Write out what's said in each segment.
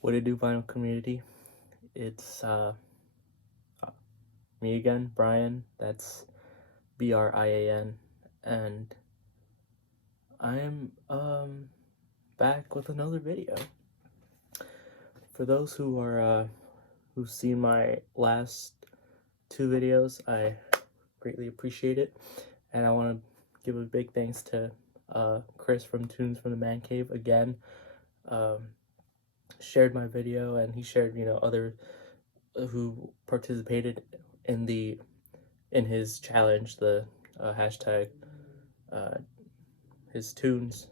What it do, vinyl community? It's me again, Brian. That's Brian, and I am back with another video. For those who are who've seen my last two videos, I greatly appreciate it, and I want to give a big thanks to Chris from Tunes from the Man Cave again. Shared my video, and he shared other who participated in his challenge, the hashtag his tunes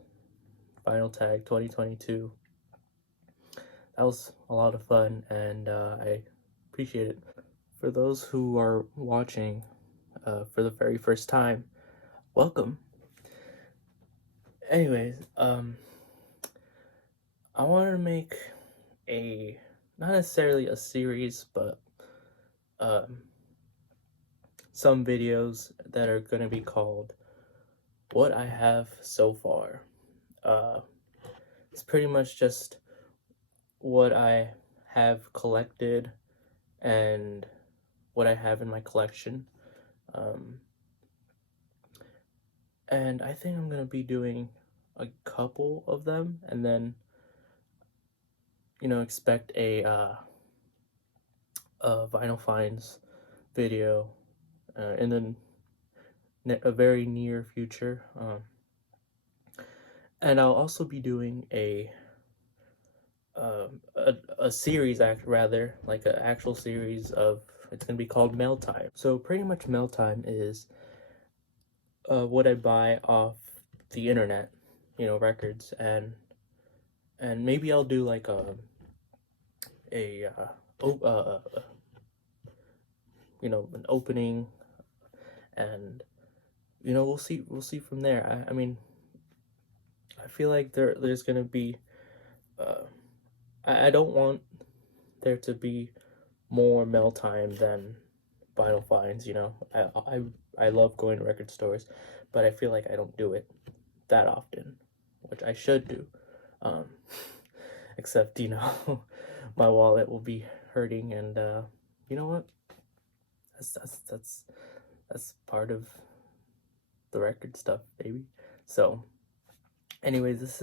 final tag 2022. That was a lot of fun, and I appreciate it. For those who are watching for the very first time, welcome. Anyways, I wanted to make not necessarily a series, but some videos that are going to be called What I Have So Far. It's pretty much just what I have collected and what I have in my collection. And I think I'm going to be doing a couple of them, and then expect a vinyl finds video in a very near future. And I'll also be doing a series, rather, like an actual series of, it's going to be called Mail Time. So pretty much Mail Time is what I buy off the internet, records, and maybe I'll do like an opening, and we'll see from there. I mean, I feel like there's gonna be I don't want there to be more mail time than vinyl finds. I love going to record stores, but I feel like I don't do it that often, which I should do. Except my wallet will be hurting, and you know what? That's part of the record stuff, baby. So, anyways, this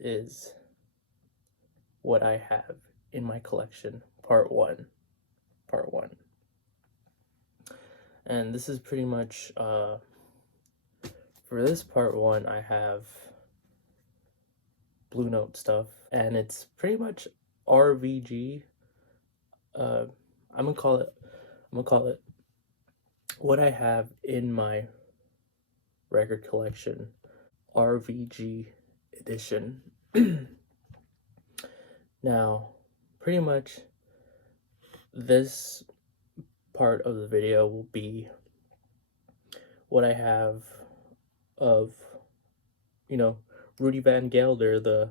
is what I have in my collection, part one. And this is pretty much for this part one, I have Blue Note stuff, and it's pretty much RVG. I'm gonna call it what I have in my record collection, RVG edition. Now, pretty much this part of the video will be what I have of Rudy Van Gelder, the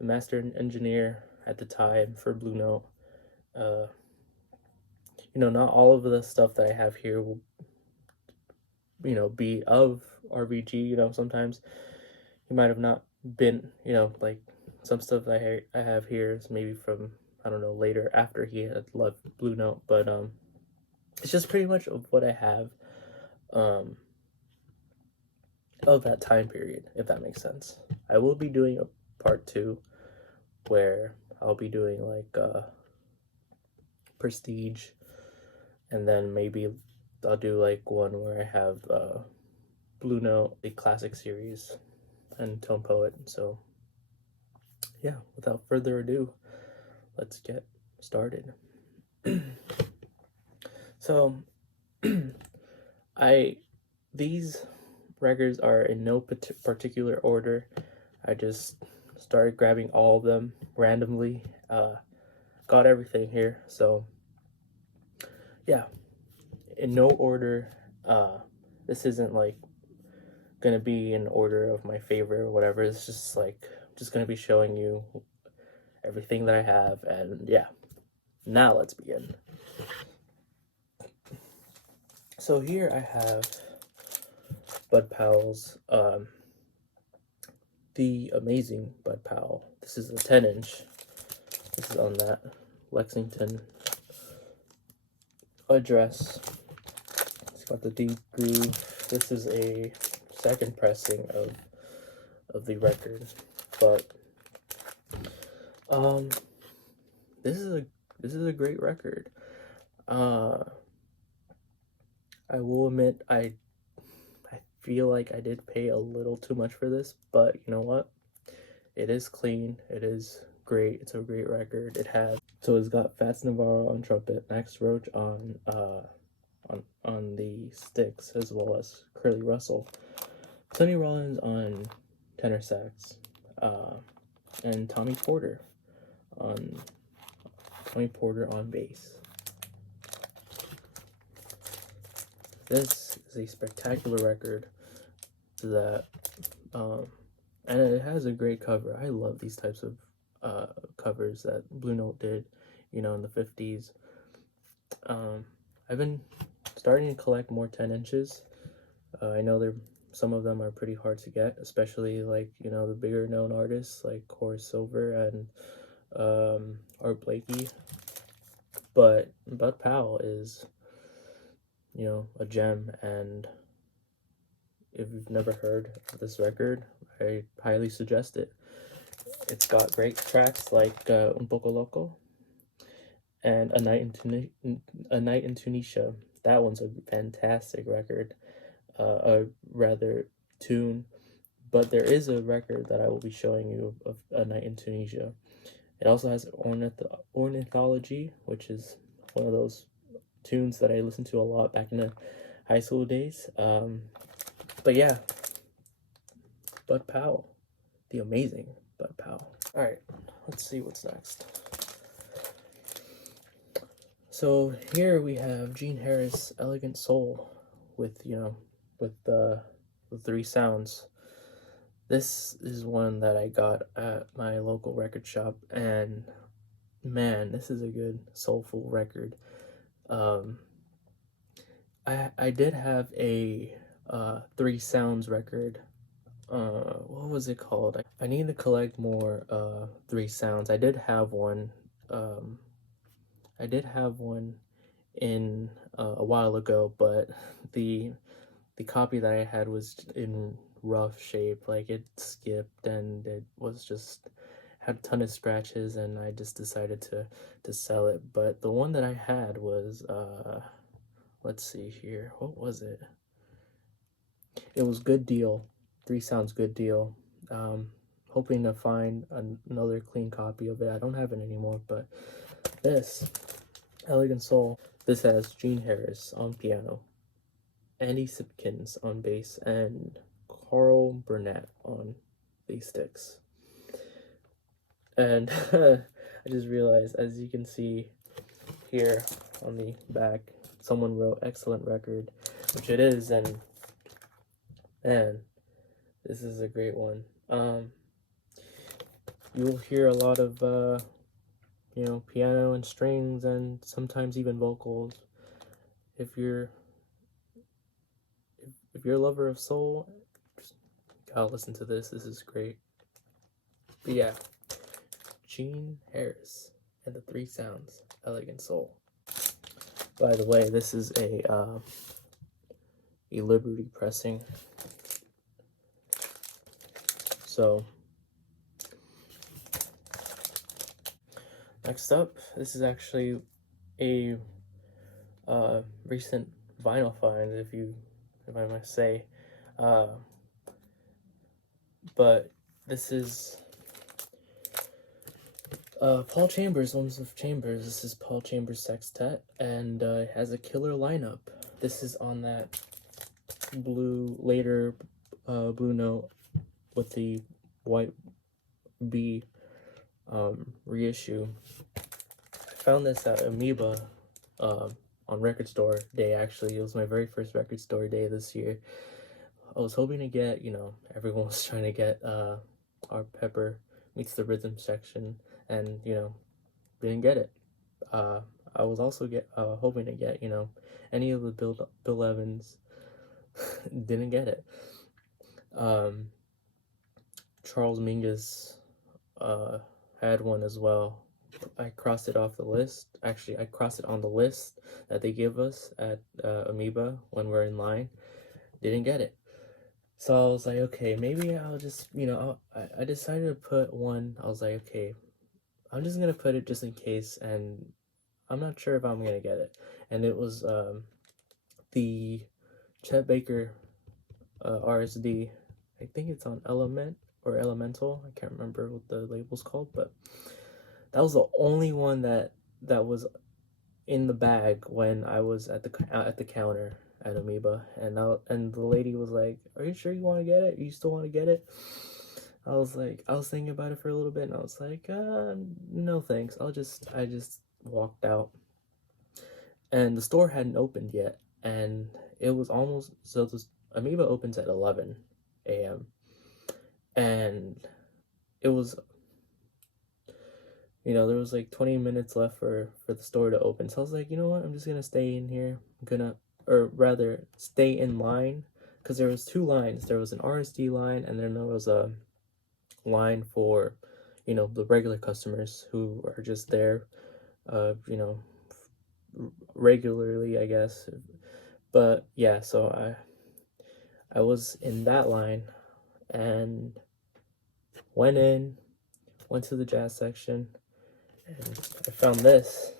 master engineer at the time for Blue Note. Not all of the stuff that I have here will be of RVG. Sometimes he might have not been, like some stuff I have here is maybe from, I don't know, later after he had left Blue Note, but it's just pretty much of what I have of that time period, if that makes sense. I will be doing a part two where I'll be doing like Prestige, and then maybe I'll do like one where I have Blue Note, the classic series, and Tone Poet. So yeah, without further ado, let's get started. So these records are in no particular order. I just started grabbing all of them randomly. Got everything here, so yeah, in no order. This isn't like gonna be in order of my favorite or whatever. It's just like gonna be showing you everything that I have, and yeah, now let's begin. So here I have Bud Powell's the amazing Bud Powell. This is a 10-inch. This is on that Lexington address. It's got the deep groove. This is a second pressing of the record, but this is a great record. I will admit I feel like I did pay a little too much for this, but you know what? It is clean. It is great. It's a great record. It's got Fats Navarro on trumpet, Max Roach on the sticks, as well as Curly Russell, Sonny Rollins on tenor sax, and Tommy Porter on bass. This is a spectacular record that and it has a great cover. I love these types of covers that Blue Note did, in the 50s. I've been starting to collect more 10 inches. I know some of them are pretty hard to get, especially like, the bigger known artists like Horace Silver and Art Blakey. But Bud Powell is, a gem, and if you've never heard of this record, I highly suggest it. It's got great tracks like Un Poco Loco and A Night in Tunisia. That one's a fantastic record, a rather tune, but there is a record that I will be showing you of A Night in Tunisia. It also has Ornithology, which is one of those tunes that I listened to a lot back in the high school days. But yeah, Bud Powell, the amazing Bud Powell. All right, let's see what's next. So here we have Gene Harris, Elegant Soul, with the three sounds. This is one that I got at my local record shop, and man, this is a good soulful record. I did have a three sounds record. What was it called? I need to collect more three sounds. I did have one. In a while ago, but the copy that I had was in rough shape. Like, it skipped and it was just had a ton of scratches, and I just decided to sell it. But the one that I had was let's see here, what was it? It was Good Deal, Three Sounds Good Deal. Hoping to find another clean copy of it. I don't have it anymore, but this Elegant Soul, this has Gene Harris on piano, Andy Sipkins on bass, and Carl Burnett on bass sticks. And I just realized, as you can see here on the back, someone wrote excellent record, which it is, and man, this is a great one. You'll hear a lot of piano and strings, and sometimes even vocals. If you're a lover of soul, just gotta listen to this. This is great. But yeah, Gene Harris and the Three Sounds, Elegant Soul. By the way, this is a Liberty pressing. So next up, this is actually a recent vinyl find, if I must say. But this is Paul Chambers, Homes of Chambers. This is Paul Chambers Sextet, and it has a killer lineup. This is on that Blue Note with the white B reissue. I found this at Amoeba on Record Store Day, actually. It was my very first Record Store Day this year. I was hoping to get, everyone was trying to get Art Pepper Meets the Rhythm section, and, didn't get it. I was also hoping to get, any of the Bill Evans. Didn't get it. Charles Mingus had one as well. I crossed it off the list. Actually, I crossed it on the list that they give us at Amoeba when we're in line. Didn't get it. So I was like, okay, maybe I'll just, I decided to put one. I was like, okay, I'm just going to put it just in case, and I'm not sure if I'm going to get it. And it was the Chet Baker RSD. I think it's on Element or Elemental. I can't remember what the label's called, but that was the only one that was in the bag when I was at the counter at Amoeba, and the lady was like, "Are you sure you want to get it? You still want to get it?" I was thinking about it for a little bit, and I was like, "No thanks. I just walked out." And the store hadn't opened yet, and it was almost so. This Amoeba opens at 11 a.m. and it was, there was like 20 minutes left for the store to open. So I was like, you know what? I'm just gonna stay in here. Or rather, stay in line, because there was two lines. There was an RSD line, and then there was a line for, the regular customers who are just there, regularly, I guess. But yeah, so I was in that line and went to the jazz section, and I found this,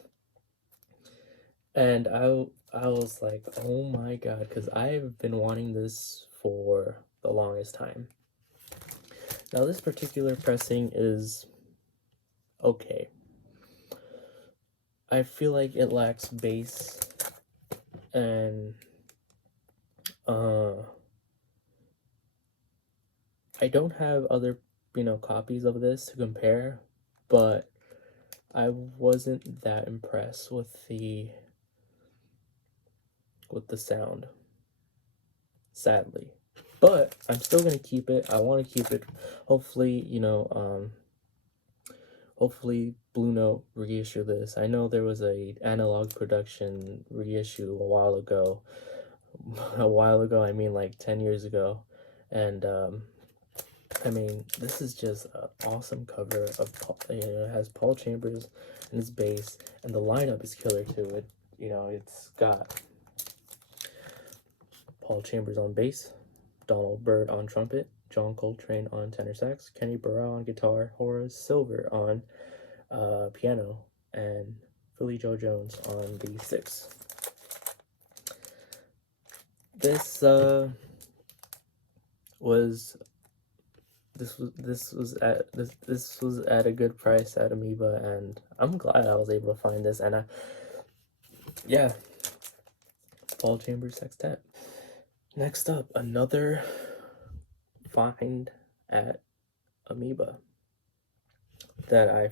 and I was like, oh my god, because I've been wanting this for the longest time. Now this particular pressing is okay. I feel like it lacks bass, and I don't have other copies of this to compare, but I wasn't that impressed with the sound, sadly. But I'm still gonna keep it. I want to keep it. Hopefully, hopefully Blue Note reissue this. I know there was a Analog Production reissue a while ago. A while ago, I mean like 10 years ago, and I mean, this is just an awesome cover of it has Paul Chambers and his bass, and the lineup is killer too. It's got Paul Chambers on bass, Donald Byrd on trumpet, John Coltrane on tenor sax, Kenny Burrell on guitar, Horace Silver on piano, and Philly Joe Jones on the six. This was at a good price at Amoeba, and I'm glad I was able to find this. And Paul Chambers Sextet. Next up, another find at Amoeba that I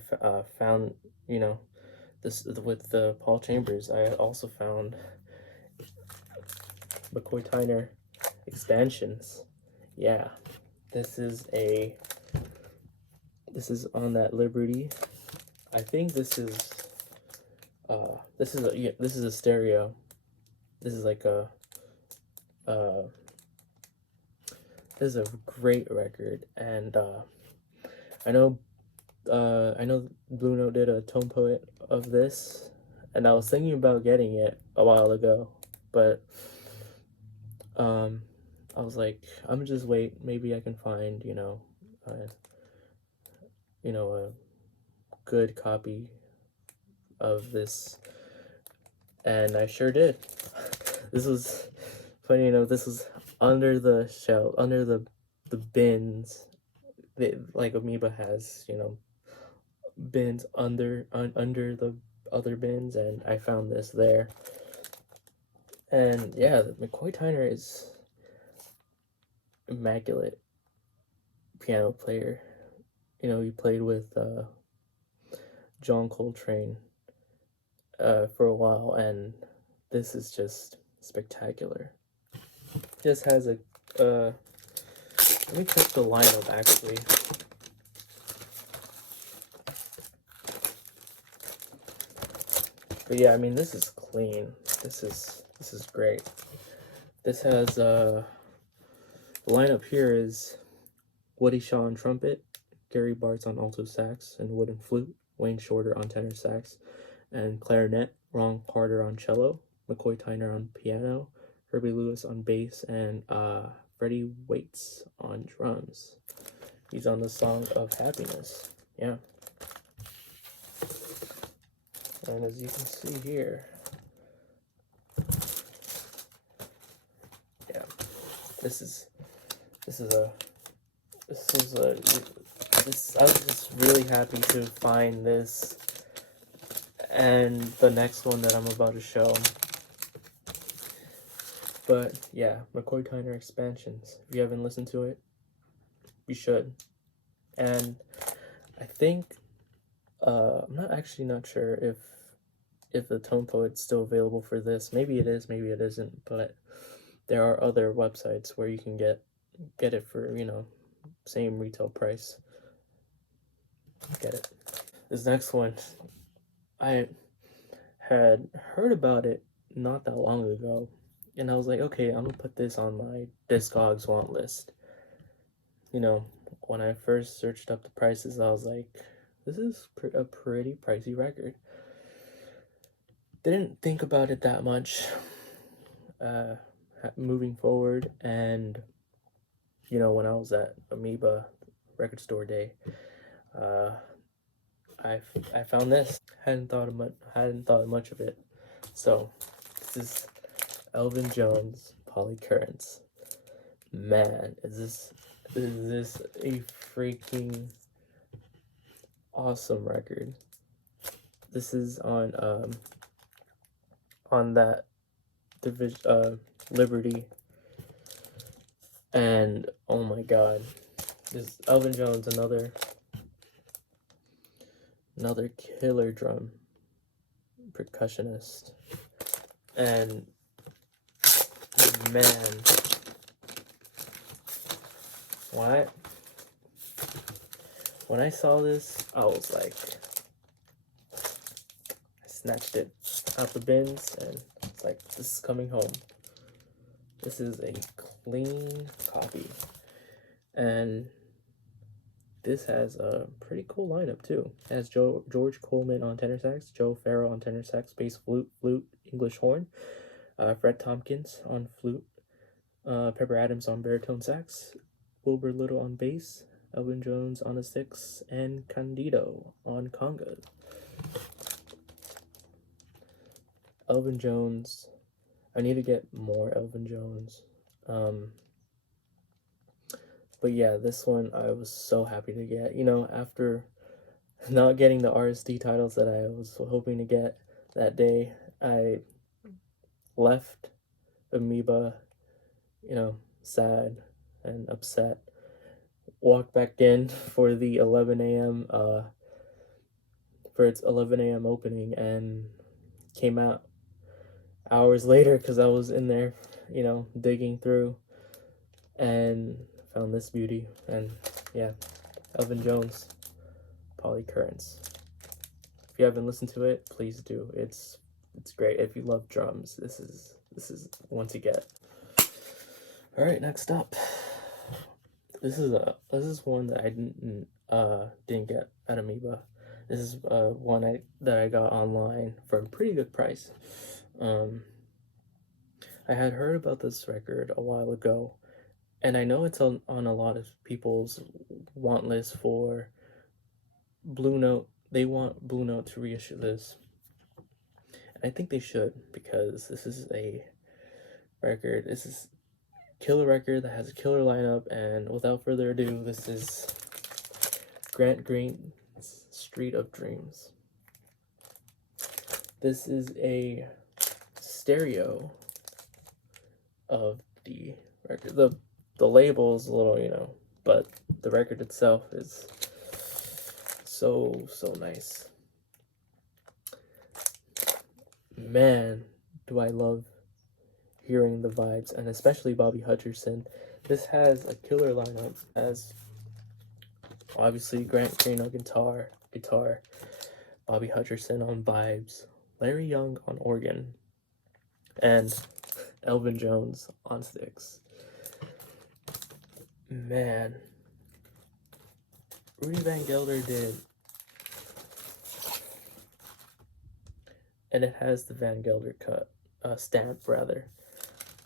found. This with the Paul Chambers. I also found McCoy Tyner expansions. Yeah. This is on that Liberty. I think this is a stereo. This is like this is a great record, and I know Blue Note did a Tone Poet of this, and I was thinking about getting it a while ago, but I was like, I'm gonna just wait. Maybe I can find, a good copy of this, and I sure did. This was funny enough. This was under the shelf, under the bins. Like Amoeba has, bins under the other bins, and I found this there. And yeah, McCoy Tyner is immaculate piano player. He played with John Coltrane for a while, and this is just spectacular. This has a let me check the lineup actually. But yeah, I mean, this is clean. This is great. This has the lineup here is Woody Shaw on trumpet, Gary Bartz on alto sax and wooden flute, Wayne Shorter on tenor sax and clarinet, Ron Carter on cello, McCoy Tyner on piano, Herbie Lewis on bass, and Freddie Waits on drums. He's on the Song of Happiness. Yeah. And as you can see here, yeah, this I was just really happy to find this and the next one that I'm about to show. But yeah, McCoy Tyner Expansions. If you haven't listened to it, you should. And I think I'm not sure if the Tone Poet's still available for this. Maybe it is, maybe it isn't, but there are other websites where you can get it for, you know, same retail price. Get it. This next one, I had heard about it not that long ago, and I was like, okay, I'm gonna put this on my Discogs want list. You know, when I first searched up the prices, I was like, this is a pretty pricey record. Didn't think about it that much moving forward, and you know, when I was at Amoeba Record Store Day, I found this. Hadn't thought much of it. So this is Elvin Jones, Polycurrents. Man, is this a freaking awesome record. This is on that division Liberty, and oh my god, this Elvin Jones, another killer drum percussionist. And man, when I saw this, I was like, I snatched it out the bins and it's like, this is coming home. This is a clean copy, and this has a pretty cool lineup too. It has George Coleman on tenor sax, Joe Farrell on tenor sax, bass, flute, English horn, Fred Tompkins on flute, Pepper Adams on baritone sax, Wilbur Little on bass, Elvin Jones on the sticks, and Candido on congas. Elvin Jones, I need to get more Elvin Jones. But yeah, this one I was so happy to get. You know, after not getting the RSD titles that I was hoping to get that day, I left Amoeba, you know, sad and upset. Walked back in for the 11 a.m. For its 11 a.m. opening, and came out hours later because I was in there, you know, digging through, and found this beauty. And yeah, Elvin Jones, Polycurrents. If you haven't listened to it, please do. It's great. If you love drums, this is one to get. All right, next up, this is one that I didn't get at Amoeba. This is one that I got online for a pretty good price. I had heard about this record a while ago, and I know it's on a lot of people's want list for Blue Note. They want Blue Note to reissue this. And I think they should, because this is a record. This is a killer record that has a killer lineup, and without further ado, this is Grant Green's Street of Dreams. This is a stereo of the record. The label is a little, you know, but the record itself is so nice. Man, do I love hearing the vibes, and especially Bobby Hutcherson. This has a killer lineup, as obviously Grant Green on guitar, Bobby Hutcherson on vibes, Larry Young on organ, and Elvin Jones on sticks. Man, Rudy Van Gelder did, and it has the Van Gelder stamp rather.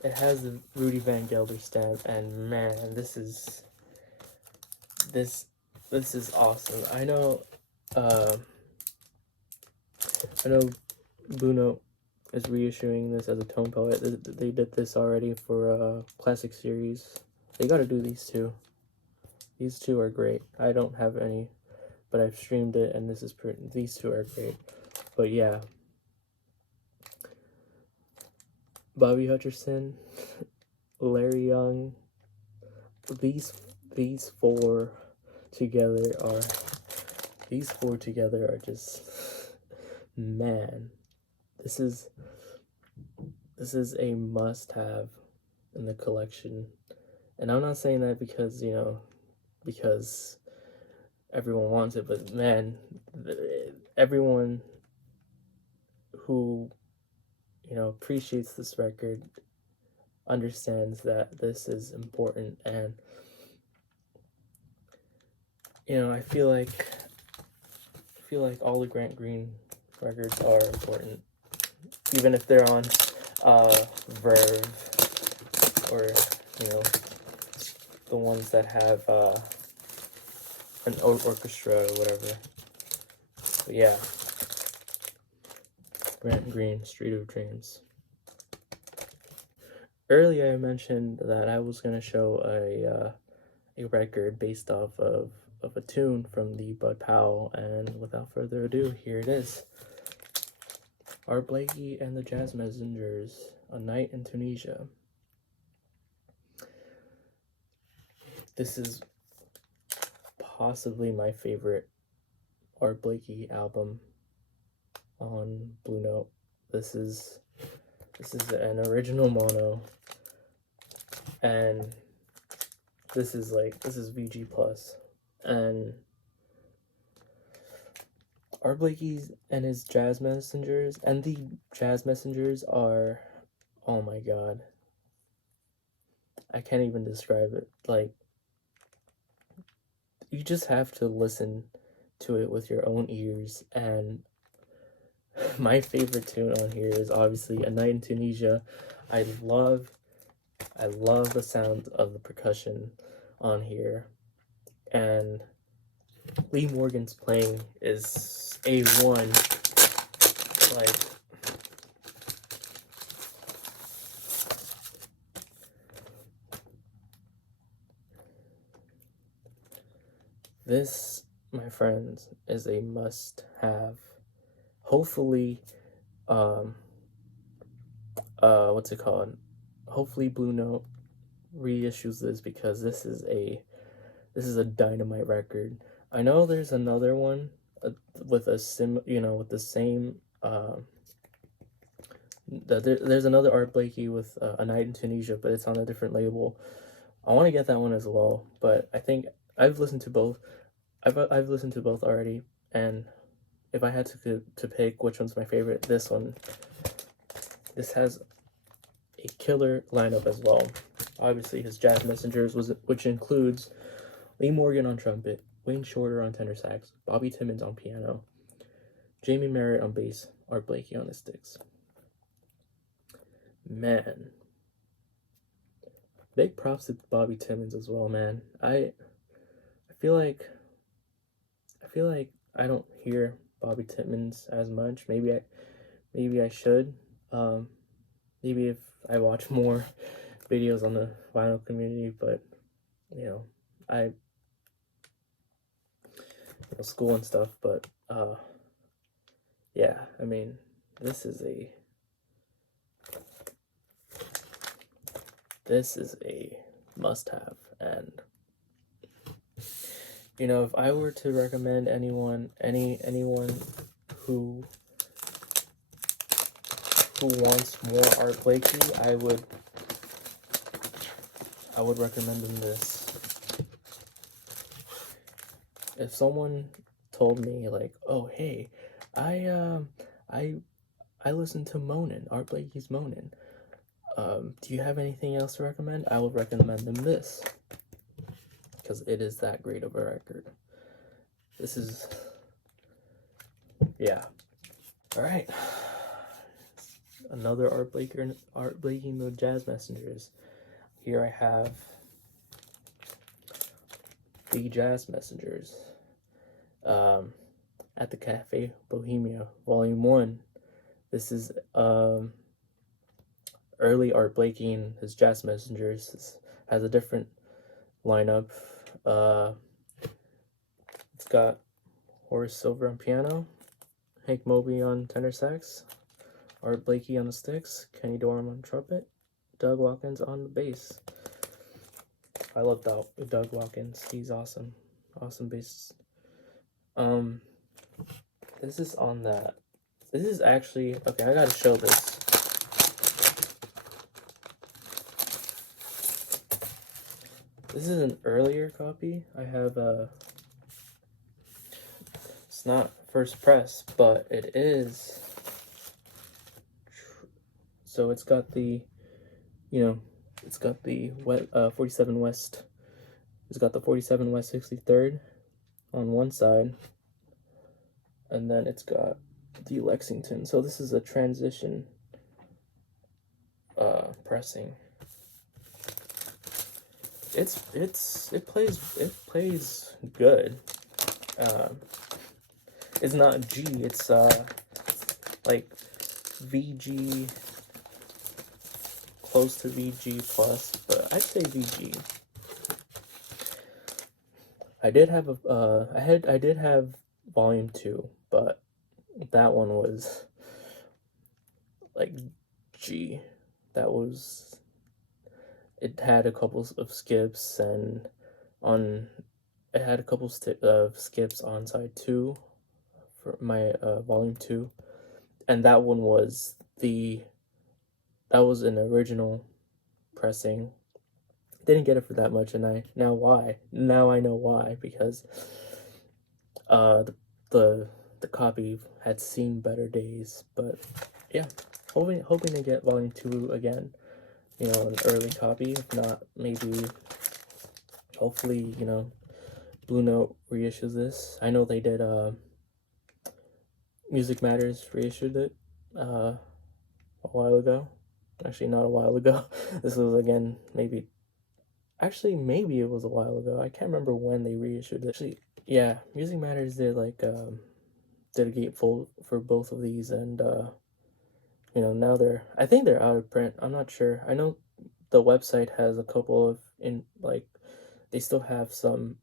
It has the Rudy Van Gelder stamp, and man, this is awesome. I know Blue Note is reissuing this as a tone poet. They did this already for classic series. They got to do these two. These two are great. I don't have any, but I've streamed it, and these two are great. But yeah, Bobby Hutcherson, Larry Young, these four together are just, man, this is a must-have in the collection. And I'm not saying that because, you know, because everyone wants it, but man, everyone who, you know, appreciates this record understands that this is important. And, you know, I feel like all the Grant Green records are important, even if they're on Verve, or, you know, the ones that have an orchestra or whatever. But yeah, Grant Green, Street of Dreams. Earlier I mentioned that I was gonna show a record based off of a tune from the Bud Powell, and without further ado, here it is. Art Blakey and the Jazz Messengers, A Night in Tunisia. This is possibly my favorite Art Blakey album on Blue Note. This is an original mono, and this is VG plus. And Art Blakey and his Jazz Messengers, and the Jazz Messengers are, oh my god, I can't even describe it. Like, you just have to listen to it with your own ears. And my favorite tune on here is obviously A Night in Tunisia. I love the sound of the percussion on here, and Lee Morgan's playing is A1. Like, this, my friends, is a must-have. Hopefully, what's it called? Hopefully Blue Note reissues this, because this is a dynamite record. I know there's another one with the same, there's another Art Blakey with A Night in Tunisia, but it's on a different label. I want to get that one as well, but I think I've listened to both. I've listened to both already, and if I had to pick which one's my favorite, this one. This has a killer lineup as well. Obviously, his Jazz Messengers, which includes Lee Morgan on trumpet, Wayne Shorter on tenor sax, Bobby Timmons on piano, Jamie Merritt on bass, Art Blakey on the sticks. Man, big props to Bobby Timmons as well, man. I feel like I don't hear Bobby Timmons as much. Maybe I should. Maybe if I watch more videos on the vinyl community, but school and stuff. But yeah, I mean, this is a must-have. And if I were to recommend anyone who wants more Art Blakey, I would recommend them this. If someone told me, like, oh hey, I listened to Moanin', Art Blakey's Moanin', do you have anything else to recommend? I would recommend them this, because it is that great of a record. This is, yeah. All right. Another Art Blaking the Jazz Messengers. Here I have the Jazz Messengers. At the Cafe Bohemia, Volume 1. This is early Art Blaking, his Jazz Messengers. This has a different lineup. It's got Horace Silver on piano, Hank Mobley on tenor sax, Art Blakey on the sticks, Kenny Dorham on trumpet, Doug Watkins on the bass. I love Doug Watkins. He's awesome. Awesome bassist. This is on that. This is actually, okay, I gotta show this. This is an earlier copy. I have it's not first press, but it is. So it's got the, it's got the 47 West. It's got the 47 West 63rd on one side, and then it's got the Lexington. So this is a transition pressing. It plays good. It's not G, it's like VG, close to VG plus, but I'd say VG. I did have I did have Volume 2, but that one was like G. That was, it had a couple of skips, and it had a couple of skips on side 2 for my Volume 2, and that one was that was an original pressing. Didn't get it for that much, and now I know why, because the copy had seen better days. But yeah, hoping to get Volume 2 again, an early copy. If not, maybe hopefully Blue Note reissues this. I know they did. Music Matters reissued it a while ago. Actually, not a while ago. This was again maybe it was a while ago. I can't remember when they reissued it. Actually, yeah, Music Matters did did a gatefold for both of these, and now I think they're out of print. I'm not sure. I know the website has a couple of they still have some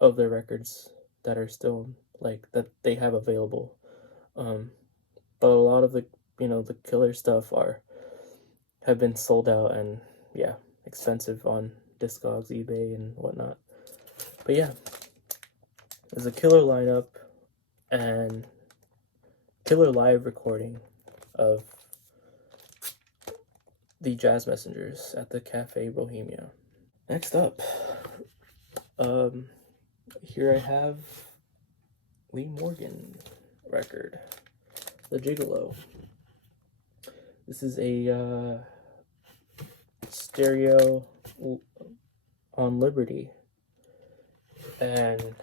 of their records that are still that they have available. But a lot of the the killer stuff have been sold out, and yeah, expensive on Discogs, eBay, and whatnot. But yeah, there's a killer lineup and killer live recording of the Jazz Messengers at the Cafe Bohemia. Next up, here I have Lee Morgan record, The Gigolo. This is a stereo on Liberty, and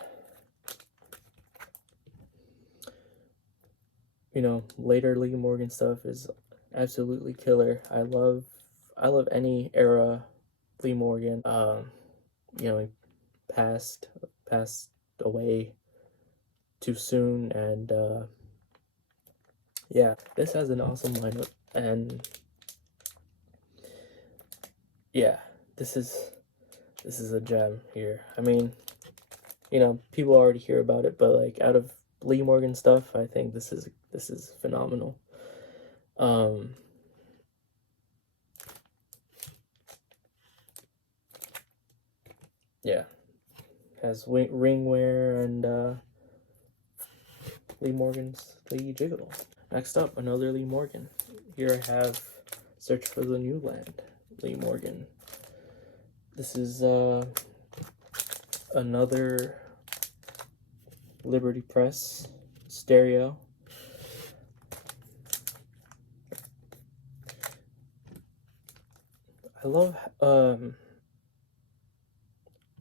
later Lee Morgan stuff is absolutely killer. I love any era Lee Morgan. He passed away too soon, and yeah, this has an awesome lineup, and yeah, this is a gem here. I mean, people already hear about it, but out of Lee Morgan stuff, I think this is phenomenal. Yeah, has ringwear and Lee Morgan's Lee Gigolo. Next up, another Lee Morgan. Here I have Search for the New Land, Lee Morgan. This is another Liberty Press stereo. I love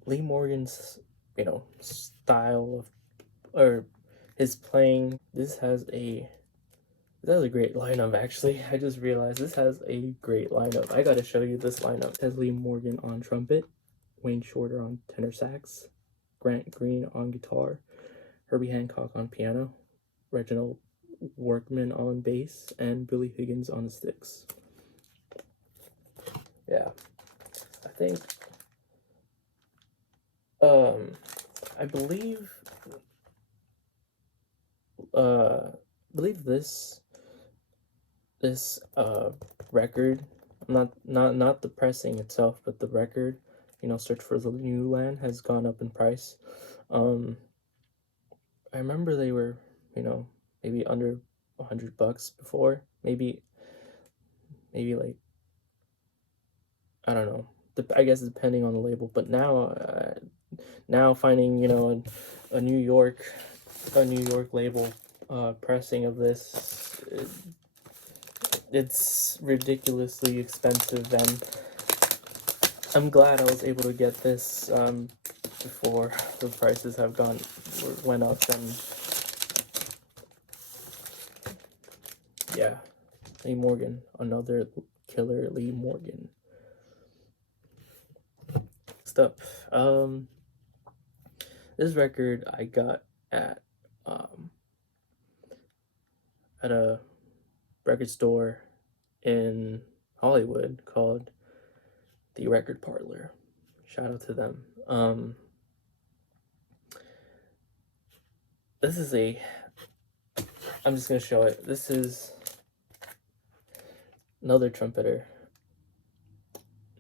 Lee Morgan's style or his playing. This has a great lineup, actually. I just realized this has a great lineup. I gotta show you this lineup. It has Lee Morgan on trumpet, Wayne Shorter on tenor sax, Grant Green on guitar, Herbie Hancock on piano, Reginald Workman on bass, and Billy Higgins on the sticks. Yeah, I think, I believe this record, not the pressing itself, but the record, Search for the New Land, has gone up in price. I remember they were, maybe under $100 before, maybe like, I don't know, I guess depending on the label, but now finding, a New York label pressing of this, it's ridiculously expensive, and I'm glad I was able to get this before the prices went up. And yeah, Lee Morgan, another killer Lee Morgan. Next up, this record I got at a record store in Hollywood called The Record Parlor. Shout out to them. This is I'm just gonna show it. This is another trumpeter,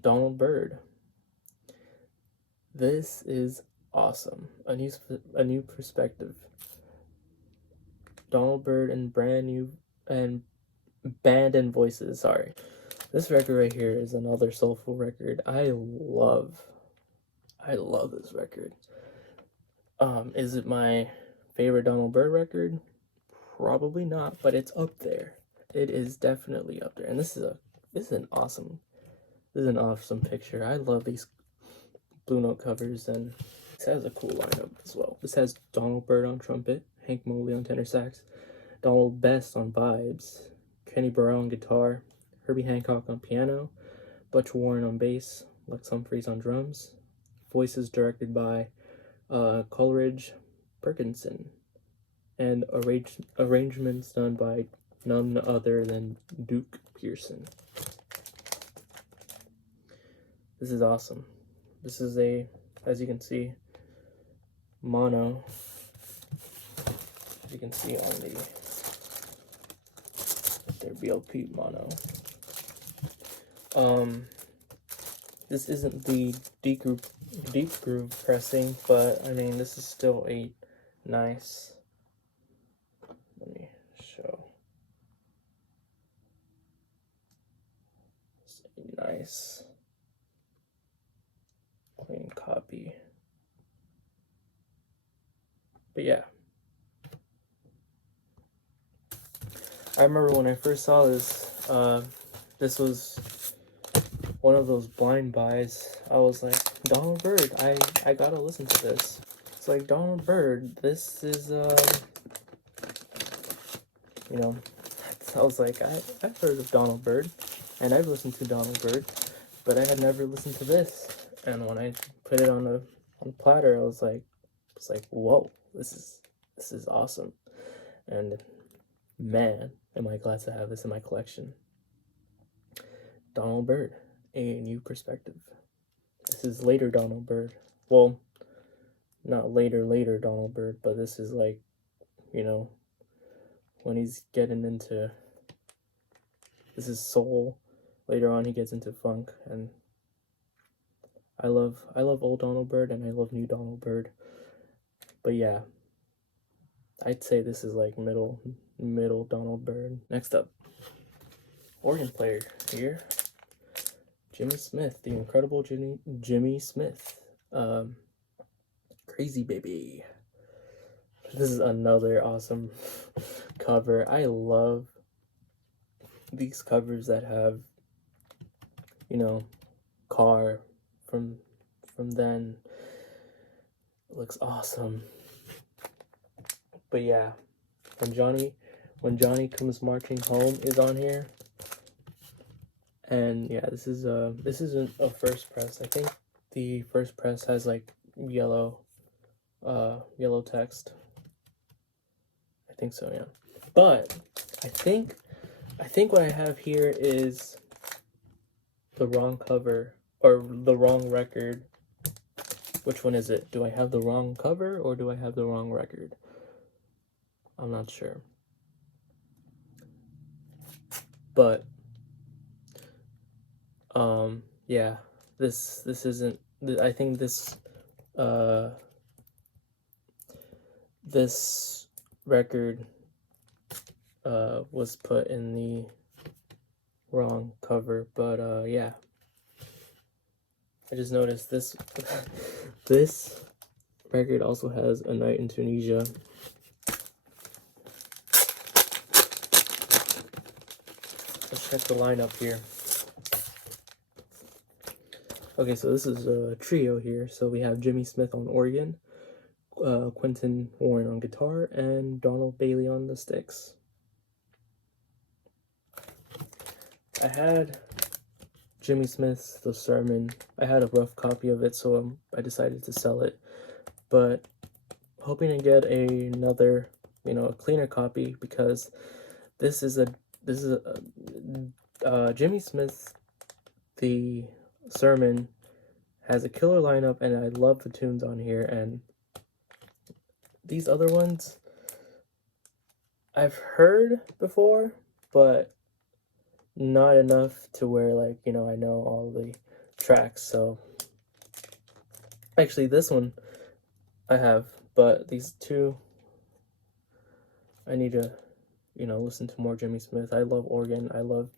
Donald Byrd. This is awesome. A new perspective. Donald Byrd and Band and Voices. Sorry, this record right here is another soulful record. I love this record. Is it my favorite Donald Byrd record? Probably not, but it's up there. It is definitely up there. And this is an awesome picture. I love these Blue Note covers, and this has a cool lineup as well. This has Donald Byrd on trumpet, Hank Mobley on tenor sax, Donald Best on vibes, Kenny Burrell on guitar, Herbie Hancock on piano, Butch Warren on bass, Lex Humphreys on drums. Voices directed by Coleridge Perkinson, and arrangements done by none other than Duke Pearson. This is awesome. This is as you can see, mono. As you can see on their BLP mono. This isn't the deep groove pressing, but I mean, this is still a nice. Let me show. It's a nice clean copy. But yeah, I remember when I first saw this, this was one of those blind buys. I was like, Donald Byrd, I gotta listen to this. It's like, Donald Byrd, this is, I was like, I've heard of Donald Byrd, and I've listened to Donald Byrd, but I had never listened to this. And when I put it on the platter, I was like, whoa, this is awesome. And man, am I glad to have this in my collection. Donald Byrd, a new perspective. This is later Donald Byrd. Well, not later Donald Byrd, but this is like, when he's getting into, this is soul. Later on, he gets into funk, and I love old Donald Byrd, and I love new Donald Byrd. But yeah, I'd say this is like middle Donald Byrd. Next up, organ player here, Jimmy Smith, the incredible Jimmy Smith. Crazy Baby. This is another awesome cover. I love these covers that have, car from then. It looks awesome. But yeah, when Johnny Comes Marching Home is on here. And yeah, this isn't a first press. I think the first press has like yellow text. I think so, yeah. But I think what I have here is the wrong cover or the wrong record. Which one is it? Do I have the wrong cover or do I have the wrong record? I'm not sure. But yeah, this isn't, I think this this record was put in the wrong cover, but yeah, I just noticed this this record also has A Night in Tunisia. Let's check the lineup here. Okay, so this is a trio here. So we have Jimmy Smith on organ, Quentin Warren on guitar, and Donald Bailey on the sticks. I had Jimmy Smith's The Sermon. I had a rough copy of it, so I decided to sell it. But hoping to get another, a cleaner copy, because this is a Jimmy Smith, The Sermon, has a killer lineup, and I love the tunes on here. And these other ones I've heard before, but not enough to where, like, I know all the tracks. So actually this one I have, but these two I need to listen to more Jimmy Smith. I love organ. I love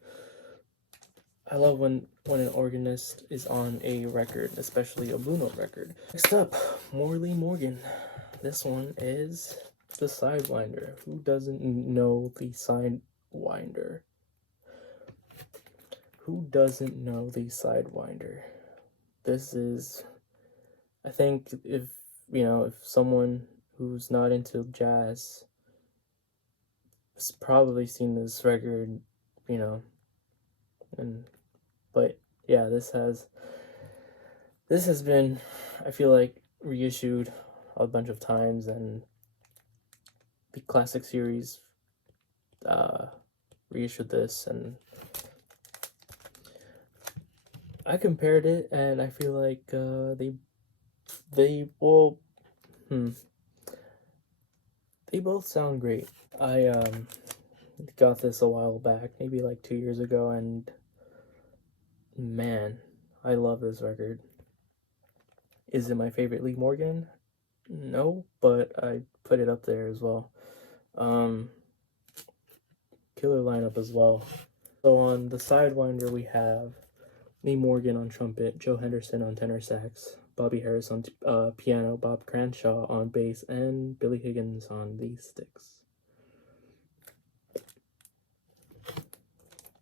when an organist is on a record, especially a Blue Note record. Next up, Morley Morgan. This one is the Sidewinder. Who doesn't know the Sidewinder? Who doesn't know the Sidewinder? This is, I think, if someone who's not into jazz has probably seen this record, but yeah, this has been, I feel like, reissued a bunch of times, and the classic series reissued this, and I compared it, and I feel like they both sound great. I got this a while back, maybe like 2 years ago, and man, I love this record. Is it my favorite Lee Morgan? No, but I put it up there as well. Killer lineup as well. So on the Sidewinder we have Lee Morgan on trumpet, Joe Henderson on tenor sax, Bobby Harris on piano, Bob Cranshaw on bass, and Billy Higgins on the sticks.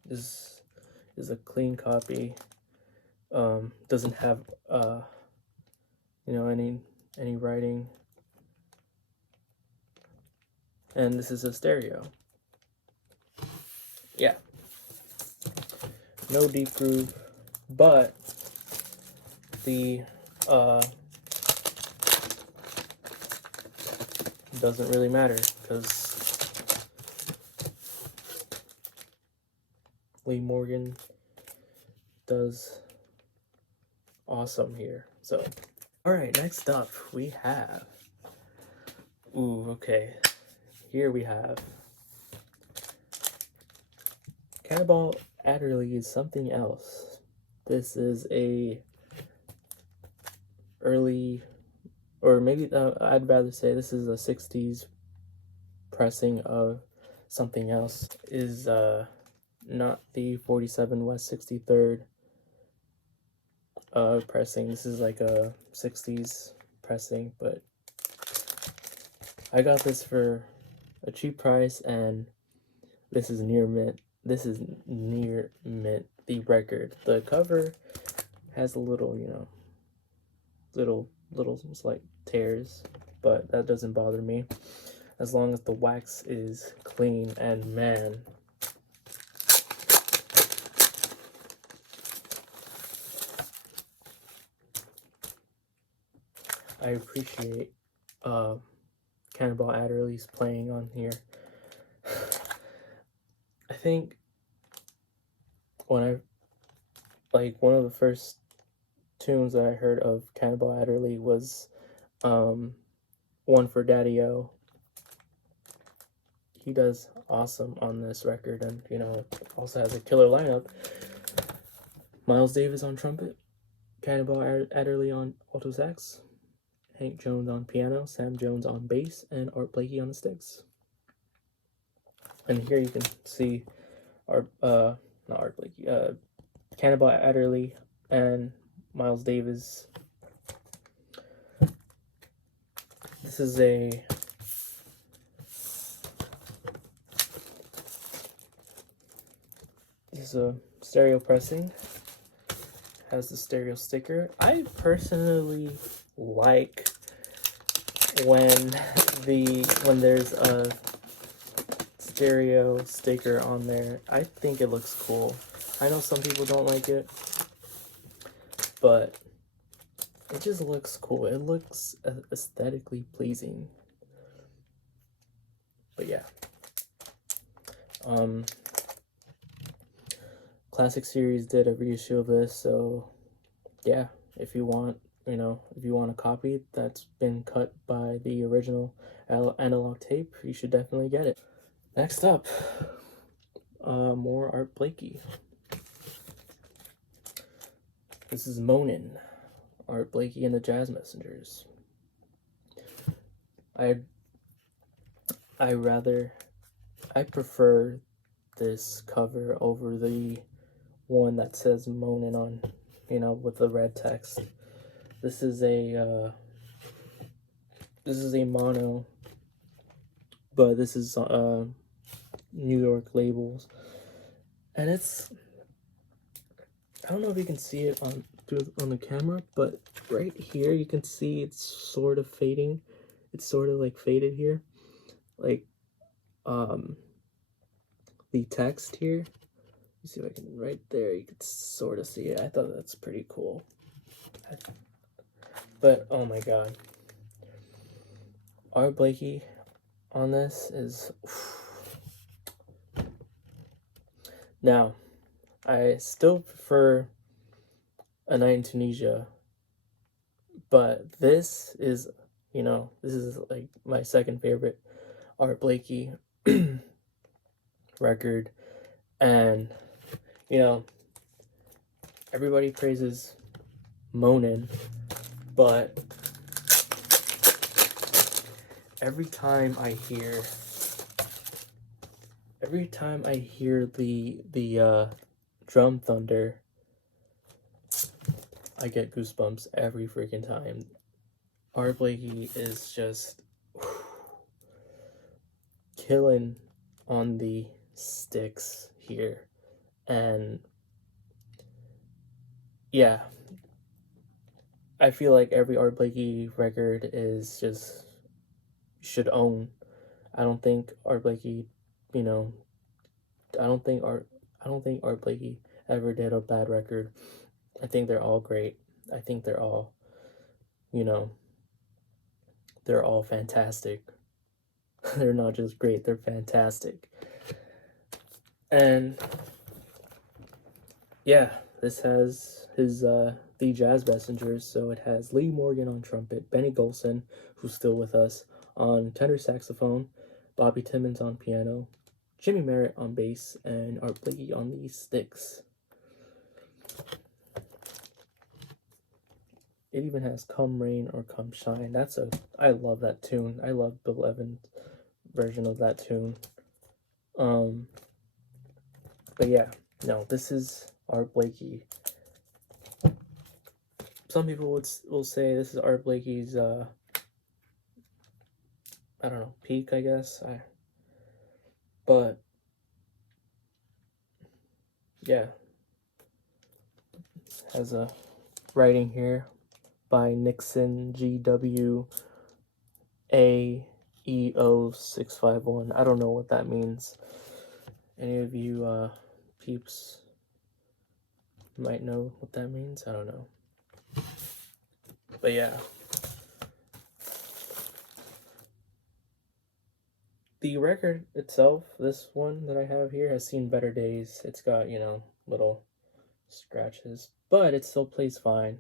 This is a clean copy. Doesn't have any writing, and this is a stereo. Yeah, no deep groove, but the doesn't really matter, because Lee Morgan does awesome here. So all right, next up we have here we have Cannonball Adderley's Something Else. This is a early, or maybe I'd rather say this is a 60s pressing of Something Else. Is not the 47 West 63rd pressing. This is like a 60s pressing, but I got this for a cheap price, and this is near mint. The record. The cover has a little, little slight tears, but that doesn't bother me. as long as the wax is clean. And man, I appreciate Cannonball Adderley's playing on here. I think when one of the first tunes that I heard of Cannonball Adderley was One for Daddy-O. He does awesome on this record, and you know, also has a killer lineup. Miles Davis on trumpet, Cannonball Adderley on alto sax, Hank Jones on piano, Sam Jones on bass, and Art Blakey on the sticks. And here you can see not Art Blakey, Cannonball Adderley and Miles Davis. This is a stereo pressing. Has the stereo sticker. I personally like when there's a stereo sticker on there. I think it looks cool. I know some people don't like it, but it just looks cool. It looks aesthetically pleasing. But yeah. Classic Series did a reissue of this, so yeah, if you want a copy that's been cut by the original analog tape, you should definitely get it. Next up, more Art Blakey. This is Moanin', Art Blakey and the Jazz Messengers. I prefer this cover over the one that says Moanin' on, with the red text. This is a mono, but this is New York labels, and it's, I don't know if you can see it on the camera, but right here you can see it's sort of fading. It's sort of like faded here, like the text here. You see if I can, right there, you can sort of see it. I thought that's pretty cool. But oh my god, Art Blakey on this is now, I still prefer A Night in Tunisia, but this is like my second favorite Art Blakey record. And everybody praises Moanin', but every time I hear the drum thunder, I get goosebumps every freaking time. Art Blakey is just killing on the sticks here, and yeah, I feel like every Art Blakey record is just should own. I don't think Art Blakey, I don't think Art Blakey ever did a bad record. I think they're all great. I think they're all, they're all fantastic. They're not just great, they're fantastic. And yeah, this has his the Jazz Messengers, so it has Lee Morgan on trumpet, Benny Golson, who's still with us, on tenor saxophone, Bobby Timmons on piano, Jimmy Merritt on bass, and Art Blakey on the sticks. It even has Come Rain or Come Shine. I love that tune. I love Bill Evans' version of that tune. But yeah, no, this is Art Blakey. Some people will say this is Art Blakey's, I don't know, peak, I guess. But yeah, has a writing here by Nixon GWAED EO651. I don't know what that means. Any of you peeps might know what that means. I don't know. But yeah. The record itself, this one that I have here, has seen better days. It's got, you know, little scratches, but it still plays fine.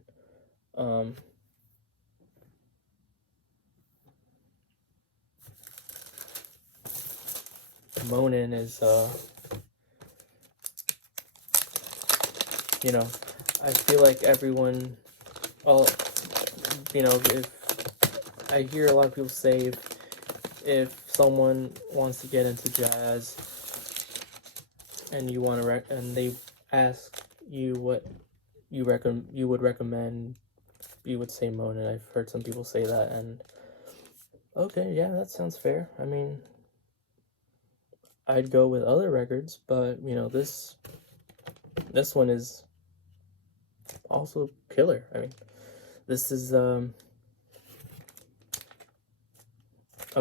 Moanin is, you know, I feel like everyone, well, you know, if I hear a lot of people say if someone wants to get into jazz and you want to and they ask you what you would recommend, you would say Moanin. I've heard some people say that, and okay, yeah, that sounds fair. I mean, I'd go with other records, but you know, this one is also killer. I mean, this is I'm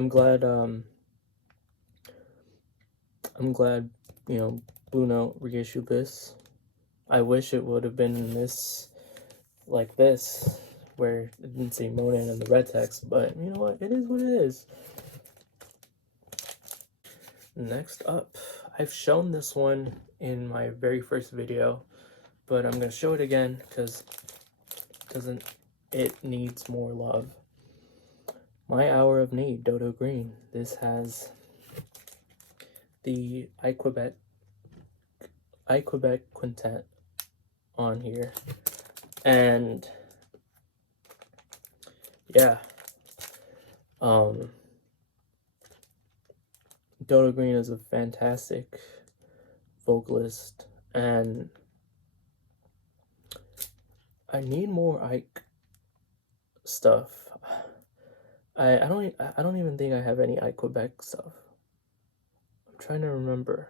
glad you know, Blue Note reissued this. I wish it would have been this, like this, where it didn't say Moanin in the red text, but you know what, it is what it is. Next up, I've shown this one in my very first video, but I'm gonna show it again because it needs more love. My Hour of Need, Dodo Green. This has the I Quebec Quintet on here, and yeah, Dodo Green is a fantastic vocalist, and I need more Ike stuff. I don't even think I have any Ike Quebec stuff. I'm trying to remember.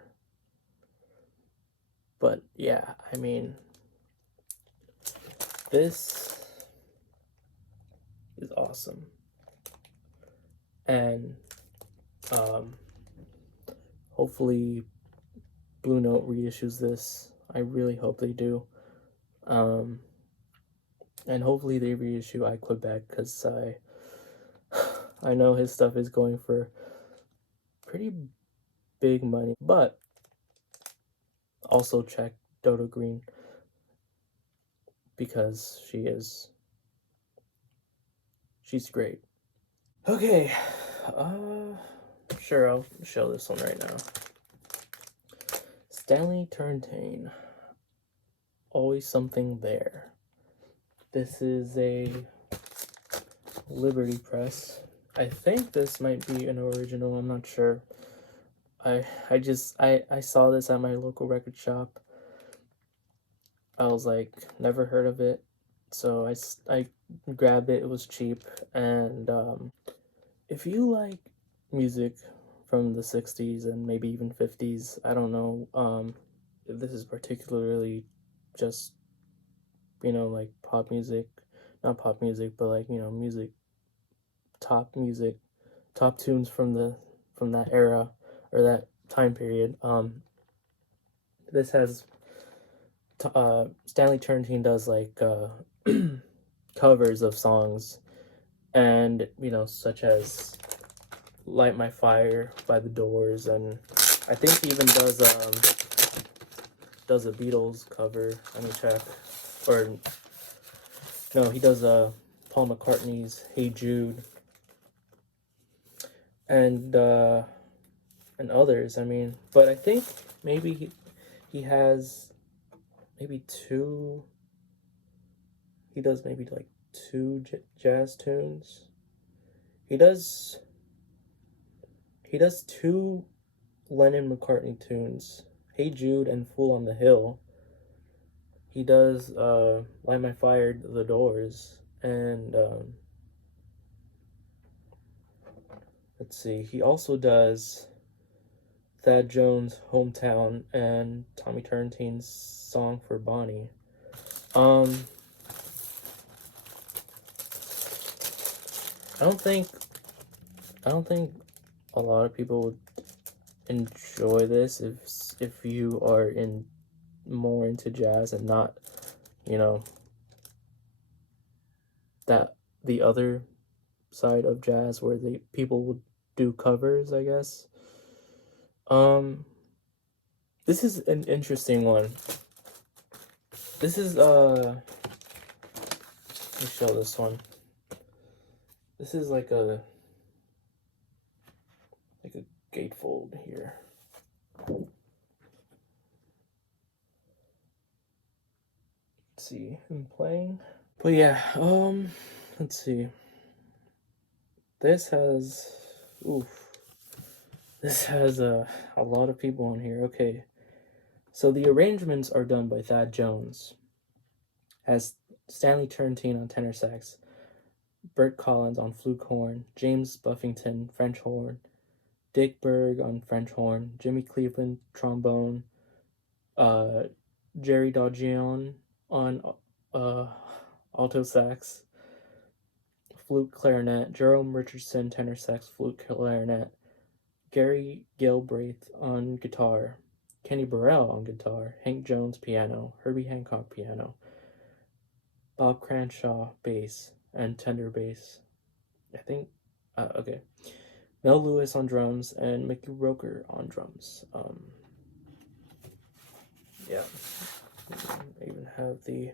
But yeah, I mean, this is awesome. And hopefully Blue Note reissues this. I really hope they do. And hopefully they reissue I Quebec, because I know his stuff is going for pretty big money. But also check Dodo Green, because she's great. Okay, sure, I'll show this one right now. Stanley Turntine, Always Something There. This is a Liberty Press. I think this might be an original, I'm not sure. I saw this at my local record shop. I was like, never heard of it, so I grabbed it. It was cheap, and if you like music from the 60s and maybe even 50s, I don't know if this is particularly just, you know, like pop music, not pop music, but like, you know, top tunes from that era or that time period. This has Stanley Turntine does like covers of songs, and you know, such as Light My Fire by the Doors, and I think he even does a Beatles cover. Let me check. Or no, he does Paul McCartney's Hey Jude, and others. I mean, but I think maybe he has maybe two. He does maybe like two jazz tunes. He does two Lennon McCartney tunes, Hey Jude and Fool on the Hill. He does Light My Fire, The Doors, and let's see, he also does Thad Jones' Hometown and Tommy Turntine's Song for Bonnie. I don't think a lot of people would enjoy this if you are more into jazz and not, you know, that the other side of jazz where people would do covers, I guess. This is an interesting one. This is let me show this one. This is like a gatefold here. Let's see, I'm playing. But yeah, let's see. This has a lot of people on here. Okay. So the arrangements are done by Thad Jones. Has Stanley Turrentine on tenor sax, Bert Collins on fluke horn, James Buffington French horn, Dick Berg on French horn, Jimmy Cleveland trombone, Jerry Dodgion on alto sax, flute clarinet, Jerome Richardson tenor sax, flute clarinet, Gary Galbraith on guitar, Kenny Burrell on guitar, Hank Jones piano, Herbie Hancock piano, Bob Cranshaw bass and tenor bass. I think okay. Mel Lewis on drums and Mickey Roker on drums. Yeah. I even have the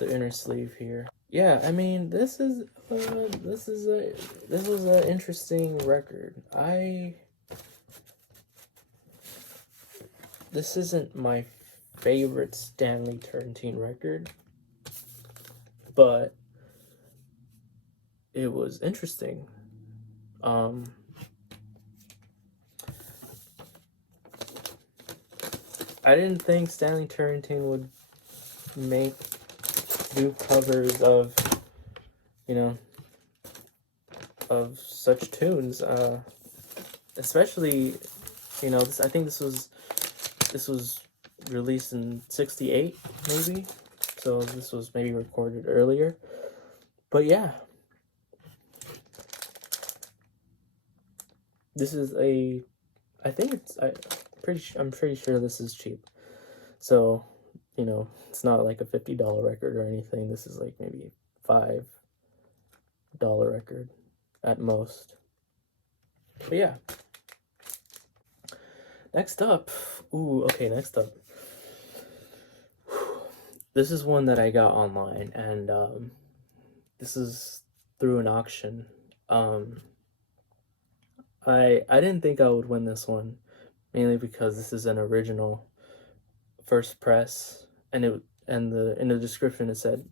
inner sleeve here. Yeah, I mean, this was an interesting record. This isn't my favorite Stanley Turrentine record, but it was interesting. I didn't think Stanley Turrentine would do covers of, of such tunes, especially, I think this was released in 68, maybe, so this was maybe recorded earlier, but yeah, this is I'm pretty sure this is cheap, so, it's not like a $50 record or anything. This is like maybe $5 record at most. But yeah. Next up. Next up. This is one that I got online, and this is through an auction. I didn't think I would win this one, mainly because this is an original first press, and in the description it said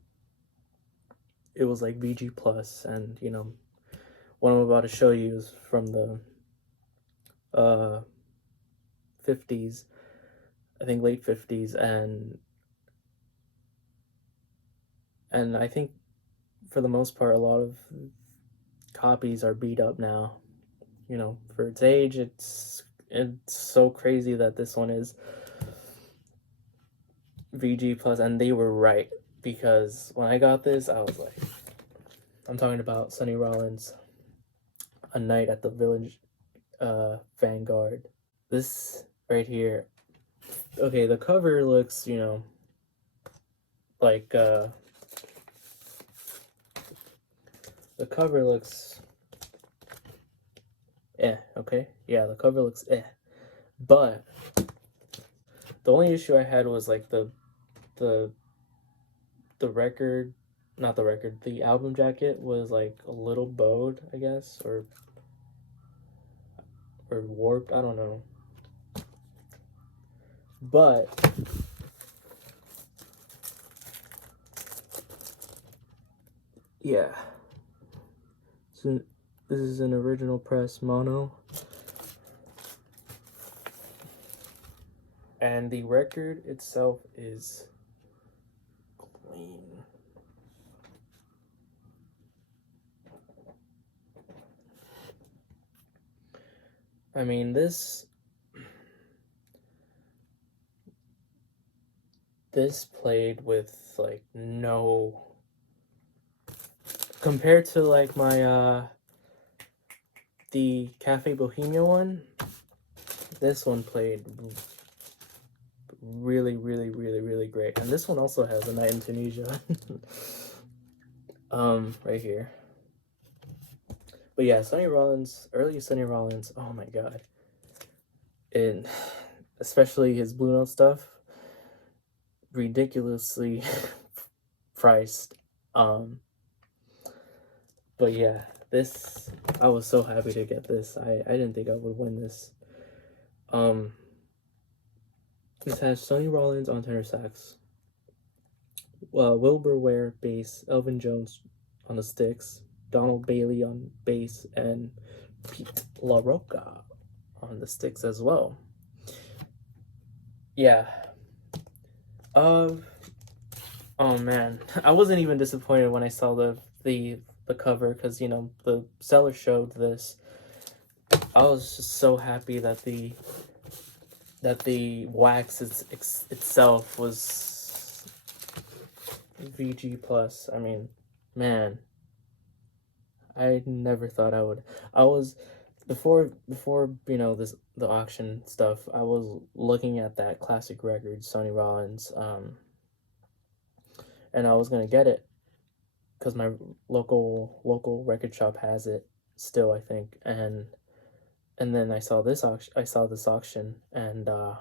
it was like VG plus, and what I'm about to show you is from the 50s, I think late 50s, and I think for the most part a lot of copies are beat up now. For its age, it's so crazy that this one is VG plus, and they were right, because when I got this, I was like, I'm talking about Sonny Rollins' A Night at the Village Vanguard. This right here, okay, the cover looks, like, the cover looks okay? Yeah, the cover looks but the only issue I had was like the record, not the record, the album jacket was like a little bowed, I guess, or warped, I don't know. But yeah. So this is an original press mono. And the record itself is clean. I mean, this played with like no, compared to like my the Cafe Bohemia one, this one played really, really, really, really great. And this one also has A Night in Tunisia. Right here. But yeah, Sonny Rollins, early Sonny Rollins, oh my god. And especially his Blue Note stuff, ridiculously priced. But yeah, this, I was so happy to get this. I didn't think I would win this. This has Sonny Rollins on tenor sax, Wilbur Ware bass, Elvin Jones on the sticks, Donald Bailey on bass, and Pete LaRocca on the sticks as well. Yeah. Oh man, I wasn't even disappointed when I saw the cover, because you know the seller showed this. I was just so happy that the wax itself was VG plus. I mean, man, I never thought I would. I was before you know the auction stuff. I was looking at that classic record, Sonny Rollins, and I was gonna get it because my local record shop has it still, I think, and then I saw this auction. And I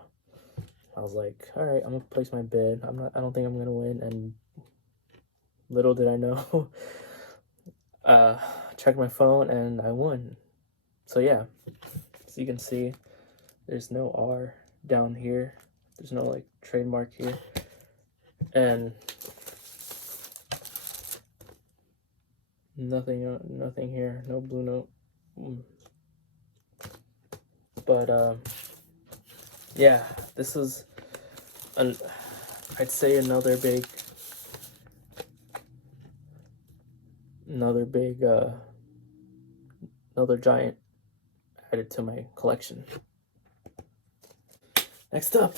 was like, all right, I'm gonna place my bid. I don't think I'm gonna win, and little did I know. Checked my phone and I won. So yeah, so you can see there's no R down here. There's no like trademark here, and nothing here. No Blue Note. But yeah, this is I'd say another giant added to my collection. Next up,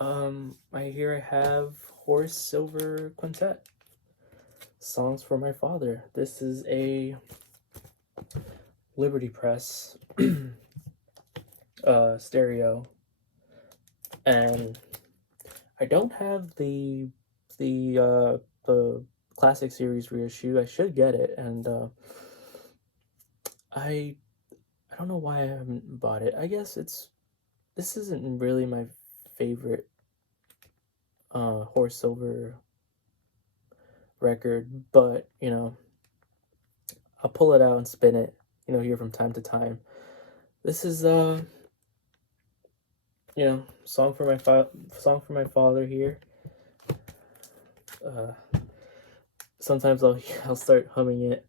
I have Horace Silver Quintet, Songs for My Father. This is a Liberty Press stereo, and I don't have the classic series reissue. I should get it, and I don't know why I haven't bought it. I guess this isn't really my favorite Horace Silver record, but you know, I'll pull it out and spin it, you know, here from time to time. This is you know, song for my father here. Sometimes I'll start humming it,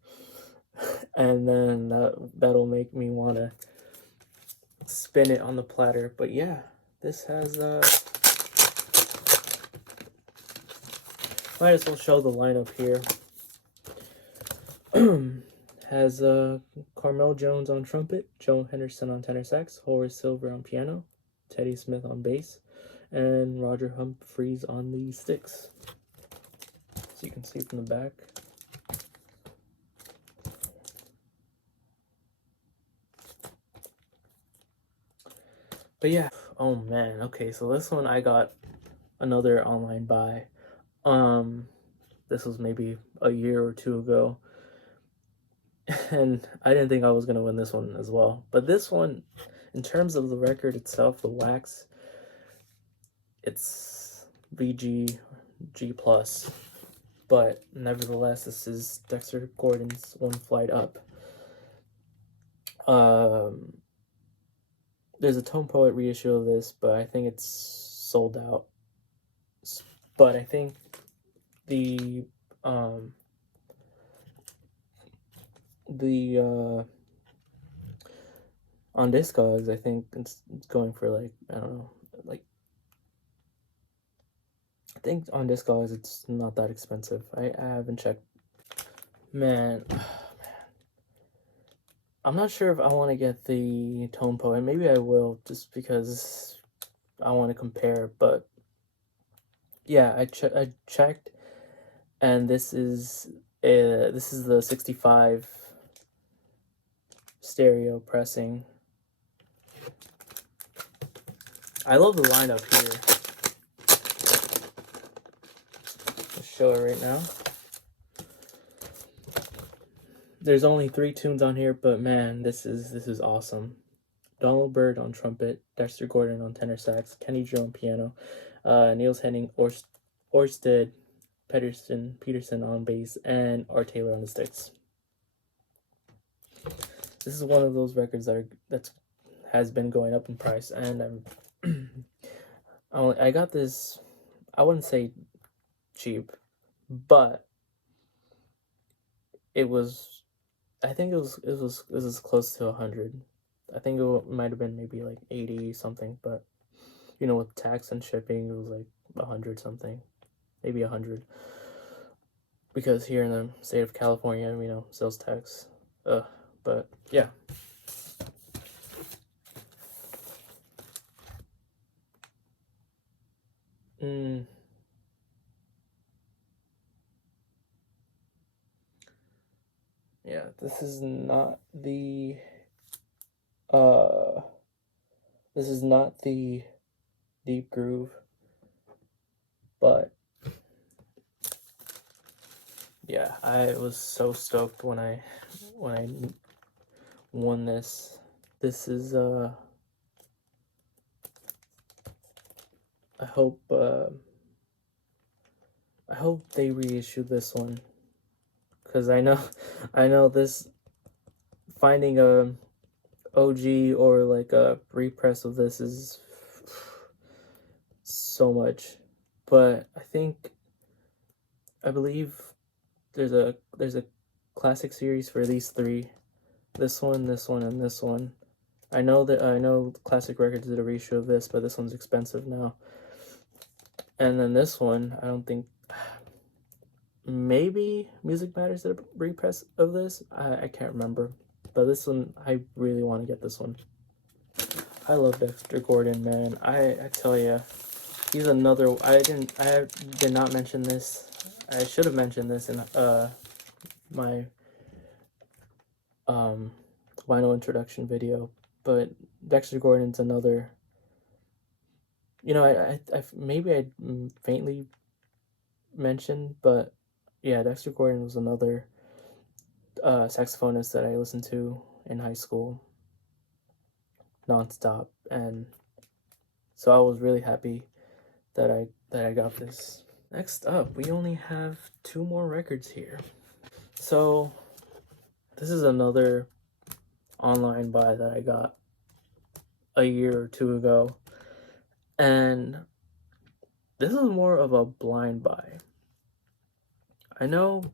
and then that'll make me want to spin it on the platter. But yeah, this has might as well show the lineup here. Has Carmel Jones on trumpet, Joe Henderson on tenor sax, Horace Silver on piano, Teddy Smith on bass, and Roger Humphreys on the sticks. So you can see from the back. But yeah, oh man, okay, so this one I got another online buy. This was maybe a year or two ago, and I didn't think I was gonna win this one as well. But this one, in terms of the record itself, the wax, it's VG G plus, but nevertheless, this is Dexter Gordon's One Flight Up. There's a Tone Poet reissue of this, but I think it's sold out. But I think the on Discogs, I think it's going for like, I don't know, like, I think on Discogs it's not that expensive. I haven't checked. Man, I'm not sure if I want to get the Tone Poet. Maybe I will, just because I want to compare. But yeah, I checked, and this is the 65 stereo pressing. I love the lineup here. I'll show it right now. There's only 3 tunes on here, but man, this is awesome. Donald Byrd on trumpet, Dexter Gordon on tenor sax, Kenny Drew on piano, Niels Henning, Orsted Peterson on bass, and Art Taylor on the sticks. This is one of those records that has been going up in price, and I got this. I wouldn't say cheap, but it was. I think it was close to 100. I think it might have been maybe like 80 something, but you know, with tax and shipping, it was like 100 something, maybe 100. Because here in the state of California, you know, sales tax. But yeah. Yeah, this is not the deep groove, but yeah, I was so stoked when I won this. This is I hope they reissue this one, because I know this, finding a OG or like a repress of this is so much. But I believe there's a classic series for these 3. This one, and this one. I know Classic Records did a reissue of this, but this one's expensive now. And then this one, I don't think, maybe Music Matters did a repress of this. I can't remember. But this one, I really want to get this one. I love Dexter Gordon, man. I tell ya, he's another. I did not mention this. I should have mentioned this in my vinyl introduction video. But Dexter Gordon's another. You know, I maybe I faintly mentioned, but yeah, Dexter Gordon was another saxophonist that I listened to in high school nonstop, and so I was really happy that I got this. Next up, we only have 2 more records here. So this is another online buy that I got a year or 2 ago, and this is more of a blind buy. I know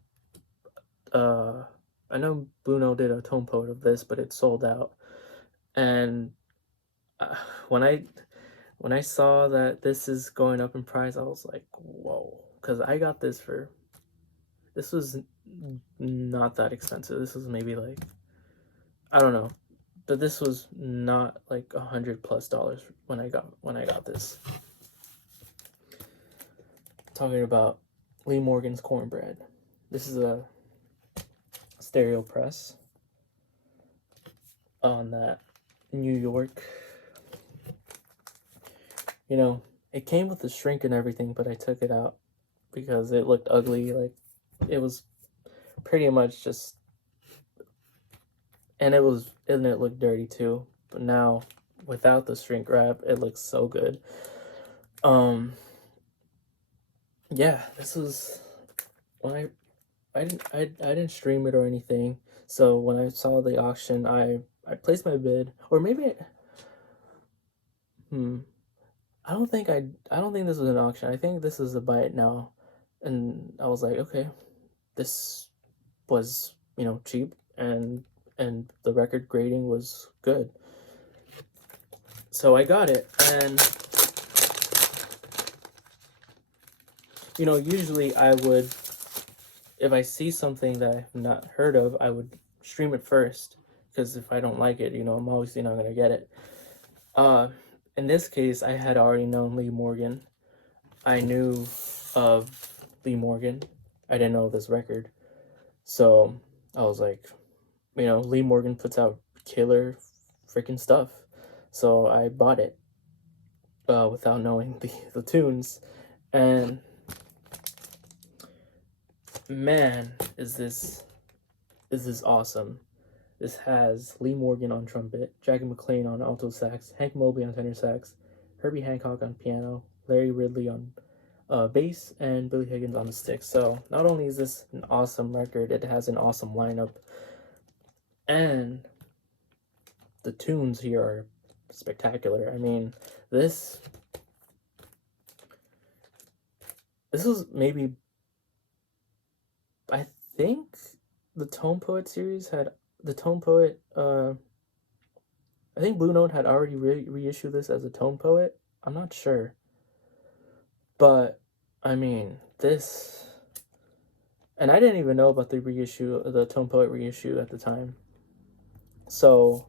Blue Note did a tone poet of this, but it sold out. And when I saw that this is going up in price, I was like, whoa, because I got this was not that expensive. This was maybe like, I don't know, but this was not like $100+ when I got this. Talking about Lee Morgan's Cornbread. This is a stereo press on that New York. You know, it came with the shrink and everything, but I took it out because it looked ugly. Like, it was pretty much just, and it looked dirty too. But now, without the shrink wrap, it looks so good. Yeah, this was when I didn't stream it or anything. So when I saw the auction, I placed my bid, or maybe I don't think this was an auction. I think this is a buy it now. And I was like, okay, this was, you know, cheap, and the record grading was good. So I got it, and you know, usually I would, if I see something that I've not heard of, I would stream it first, because if I don't like it, you know, I'm obviously not gonna get it. In this case, I had already known Lee Morgan. I knew of Lee Morgan. I didn't know this record. So I was like, you know, Lee Morgan puts out killer freaking stuff. So I bought it without knowing the tunes, and man, is this awesome. This has Lee Morgan on trumpet, Jackie McLean on alto sax, Hank Mobley on tenor sax, Herbie Hancock on piano, Larry Ridley on bass, and Billy Higgins on the sticks. So not only is this an awesome record, it has an awesome lineup, and the tunes here are spectacular. I mean, this was maybe, I think the Tone Poet series had, the Tone Poet, I think Blue Note had already reissued this as a Tone Poet. I'm not sure. But, I mean, this, and I didn't even know about the reissue, the Tone Poet reissue at the time. So,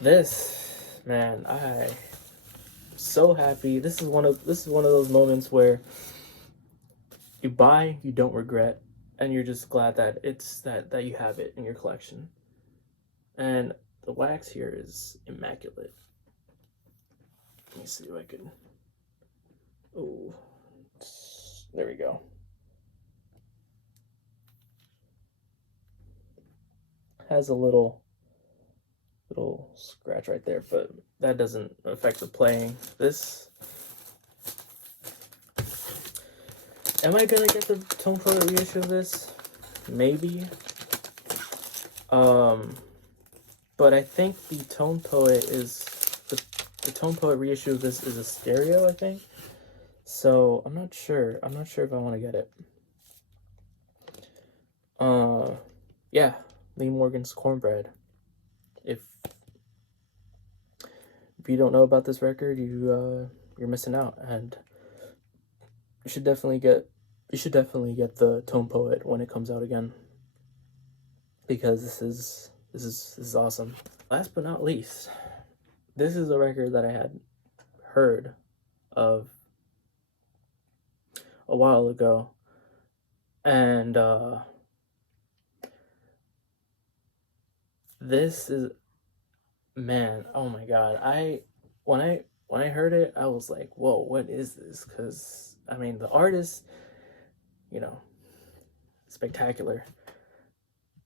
this, man, I'm so happy. This is one of those moments where you buy, you don't regret, and you're just glad that it's that you have it in your collection. And the wax here is immaculate. Let me see if I can. Oh, there we go. Has a little scratch right there, but that doesn't affect the playing. This, am I gonna get the Tone Poet reissue of this? Maybe. But I think the Tone Poet is the Tone Poet reissue of this is a stereo, I think. So I'm not sure. I'm not sure if I want to get it. Yeah, Lee Morgan's Cornbread. If you don't know about this record, you're missing out, and you should definitely get the Tone Poet when it comes out again, because this is awesome. Last but not least, this is a record that I had heard of a while ago, and this is, man, oh my god, when I heard it, I was like, whoa, what is this? Because I mean, the artist, you know, spectacular,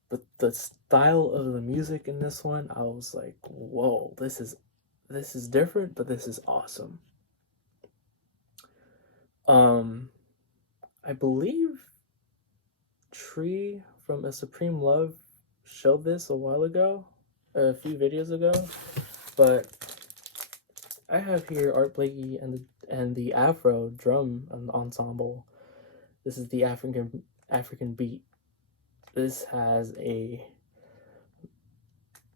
but the style of the music in this one, I was like, whoa, this is different, but this is awesome. I believe Tree from A Supreme Love showed this a while ago, a few videos ago, but I have here Art Blakey and the Afro drum ensemble. This is the African beat. This has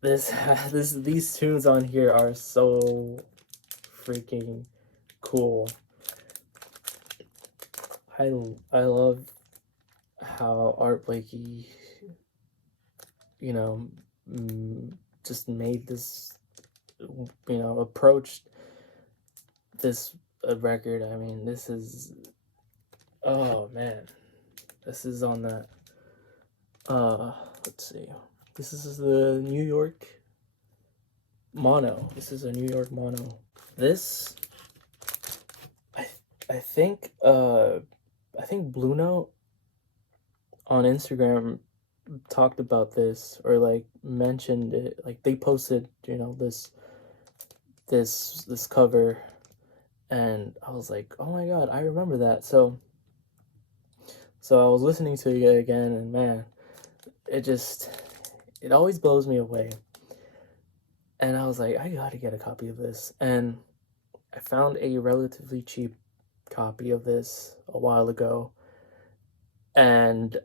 these tunes on here are so freaking cool. I love how Art Blakey, you know, just made this, you know, approached this record. I mean, this is, oh man, this is on that, let's see, this is the New York mono. This is a New York mono. This, I think Blue Note on Instagram talked about this, or like mentioned it, like they posted, you know, this cover, and I was like, oh my god, I remember that. So I was listening to it again, and man, it always blows me away. And I was like, I gotta get a copy of this, and I found a relatively cheap copy of this a while ago, and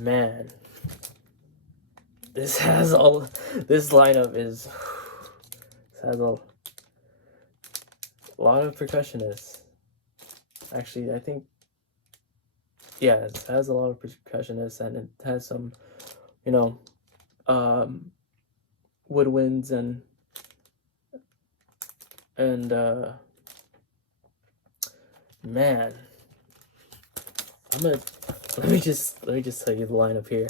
man, this lineup has a lot of percussionists. Actually, I think, yeah, it has a lot of percussionists, and it has some, you know, woodwinds and man, let me just tell you the lineup here.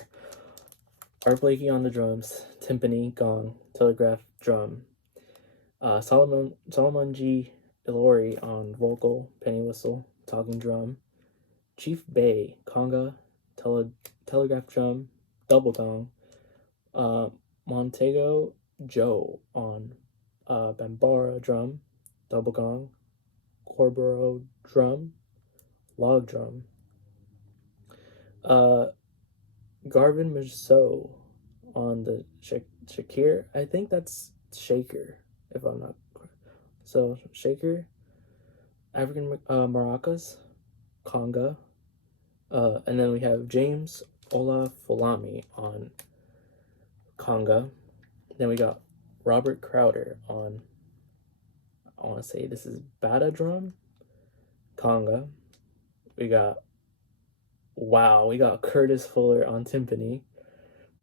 Art Blakey on the drums, timpani, gong, telegraph, drum. Solomon G. Ilori on vocal, penny whistle, talking drum. Chief Bay, conga, telegraph drum, double gong. Montego Joe on bambara drum, double gong. Corboro drum, log drum. Garvin Miso on the Shakir. I think that's shaker, if I'm not. So shaker, African maracas, conga, and then we have James Ola Fulami on conga. Then we got Robert Crowder on, I want to say this is bata drum, conga. We got Curtis Fuller on timpani.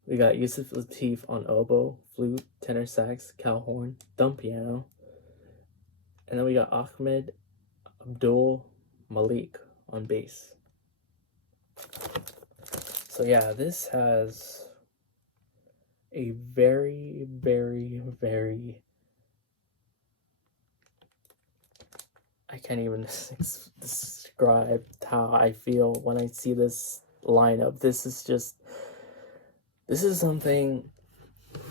We got Yusuf Latif on oboe, flute, tenor sax, cowhorn, thumb piano. And then we got Ahmed Abdul Malik on bass. So yeah, this has a very, very, very, I can't even describe how I feel when I see this lineup. This is something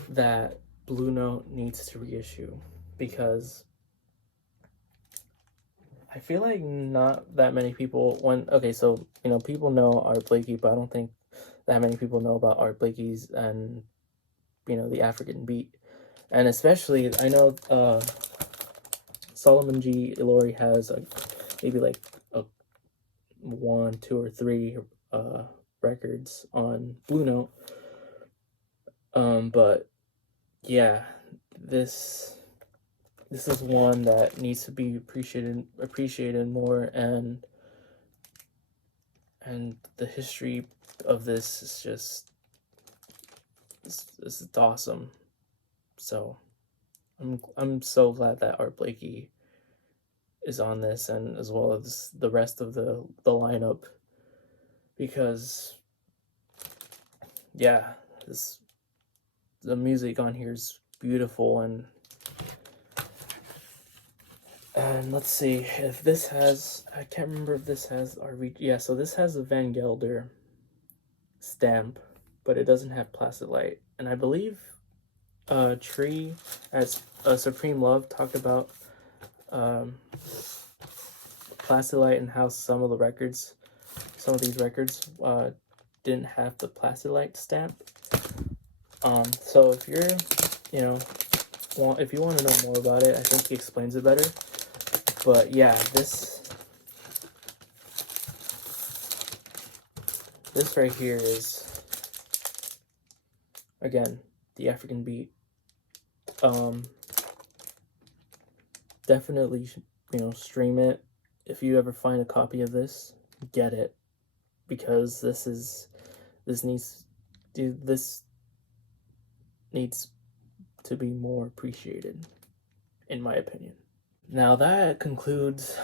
that Blue Note needs to reissue, because I feel like not that many people, so, people know Art Blakey, but I don't think that many people know about Art Blakey's and, the African beat. And especially, I know Solomon G. Ilori has maybe like 1, 2, or 3 records on Blue Note. But yeah, this is one that needs to be appreciated more, and the history of this is just this is awesome. So I'm so glad that Art Blakey is on this, and as well as the rest of the lineup, because yeah, the music on here is beautiful. And let's see if this has, I can't remember if this has RVG. Yeah, so this has a Van Gelder stamp, but it doesn't have Placid Light. And I believe Tree as Supreme Love talked about Placid Light, and how some of these records didn't have the Placid Light stamp. So if you're, if you want to know more about it, I think he explains it better. But yeah, this right here is, again, the African beat. Definitely, stream it. If you ever find a copy of this, get it, because this needs to be more appreciated, in my opinion. Now that concludes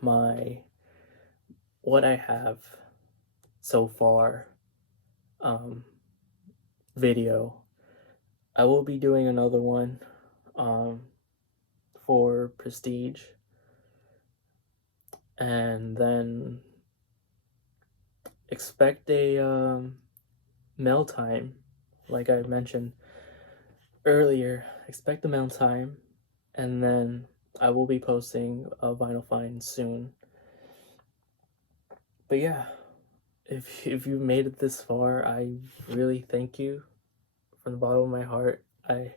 what I have so far video. I will be doing another one for Prestige, and then expect a mail time, like I mentioned earlier. Expect the mail time, and then I will be posting a vinyl find soon. But yeah, if you made it this far, I really thank you from the bottom of my heart. I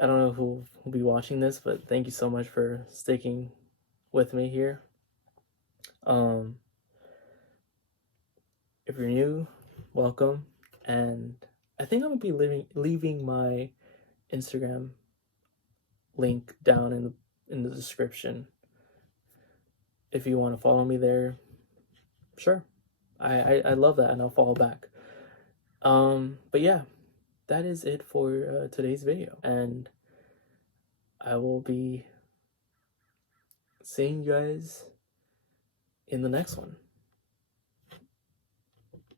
don't know who will be watching this, but thank you so much for sticking with me here. If you're new, welcome. And I think I'm gonna be leaving my Instagram link down in the description. If you want to follow me there, sure. I love that, and I'll follow back. But yeah, that is it for today's video, and I will be seeing you guys in the next one.